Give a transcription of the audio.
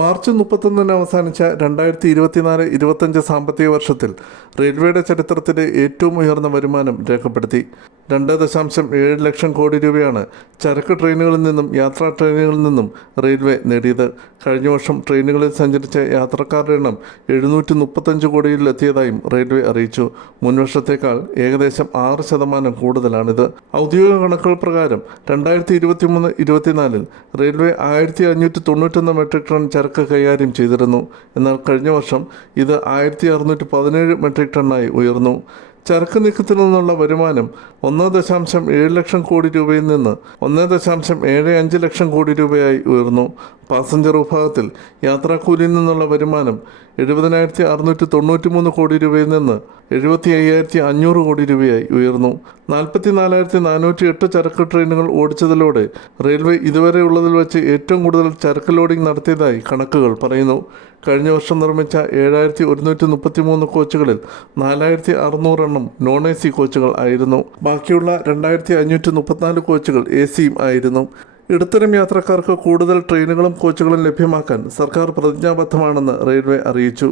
March മുപ്പത്തൊന്നിന് അവസാനിച്ച രണ്ടായിരത്തി ഇരുപത്തിനാല് ഇരുപത്തഞ്ച് സാമ്പത്തിക വർഷത്തിൽ റെയിൽവേയുടെ ചരിത്രത്തിലെ ഏറ്റവും ഉയർന്ന വരുമാനം രേഖപ്പെടുത്തി. രണ്ട് ദശാംശം ഏഴ് ലക്ഷം കോടി രൂപയാണ് ചരക്ക് ട്രെയിനുകളിൽ നിന്നും യാത്രാ ട്രെയിനുകളിൽ നിന്നും റെയിൽവേ നേടിയത്. കഴിഞ്ഞ വർഷം ട്രെയിനുകളിൽ സഞ്ചരിച്ച യാത്രക്കാരുടെ എണ്ണം എഴുന്നൂറ്റി മുപ്പത്തഞ്ച് കോടിയിലെത്തിയതായും റെയിൽവേ അറിയിച്ചു. മുൻവർഷത്തേക്കാൾ ഏകദേശം ആറ് ശതമാനം കൂടുതലാണിത്. ഔദ്യോഗിക കണക്കുകൾ പ്രകാരം രണ്ടായിരത്തി ഇരുപത്തി മൂന്ന് ഇരുപത്തിനാലിൽ റെയിൽവേ ആയിരത്തി അഞ്ഞൂറ്റി തൊണ്ണൂറ്റൊന്ന് മെട്രിക് ടൺ ചരക്ക് കൈകാര്യം ചെയ്തിരുന്നു. എന്നാൽ കഴിഞ്ഞ വർഷം ഇത് ആയിരത്തി അറുന്നൂറ്റി പതിനേഴ് മെട്രിക് ടണ്ണായി ഉയർന്നു. ചരക്ക് നീക്കത്തിൽ നിന്നുള്ള വരുമാനം ഒന്ന് ദശാംശം ഏഴ് ലക്ഷം കോടി രൂപയിൽ നിന്ന് ഒന്ന് ദശാംശം ഏഴ് അഞ്ച് ലക്ഷം കോടി രൂപയായി ഉയർന്നു. പാസഞ്ചർ വിഭാഗത്തിൽ യാത്രാക്കൂലിയിൽ നിന്നുള്ള വരുമാനം എഴുപതിനായിരത്തി അറുന്നൂറ്റി തൊണ്ണൂറ്റി മൂന്ന് കോടി രൂപയിൽ നിന്ന് എഴുപത്തി അയ്യായിരത്തി അഞ്ഞൂറ് കോടി രൂപയായി ഉയർന്നു. നാൽപ്പത്തി നാലായിരത്തി നാനൂറ്റി എട്ട് ചരക്ക് ട്രെയിനുകൾ ഓടിച്ചതിലൂടെ റെയിൽവേ ഇതുവരെ ഉള്ളതിൽ വെച്ച് ഏറ്റവും കൂടുതൽ ചരക്ക് ലോഡിംഗ് നടത്തിയതായി കണക്കുകൾ പറയുന്നു. കഴിഞ്ഞ വർഷം നിർമ്മിച്ച ഏഴായിരത്തി ഒരുന്നൂറ്റി മുപ്പത്തി മൂന്ന് കോച്ചുകളിൽ നാലായിരത്തി അറുന്നൂറെണ്ണം നോൺ എ സി കോച്ചുകൾ ആയിരുന്നു. ബാക്കിയുള്ള രണ്ടായിരത്തി അഞ്ഞൂറ്റി മുപ്പത്തിനാല് കോച്ചുകൾ എ സിയും ആയിരുന്നു. ഇടത്തരം യാത്രക്കാർക്ക് കൂടുതൽ ട്രെയിനുകളും കോച്ചുകളും ലഭ്യമാക്കാൻ സർക്കാർ പ്രതിജ്ഞാബദ്ധമാണെന്ന് റെയിൽവേ അറിയിച്ചു.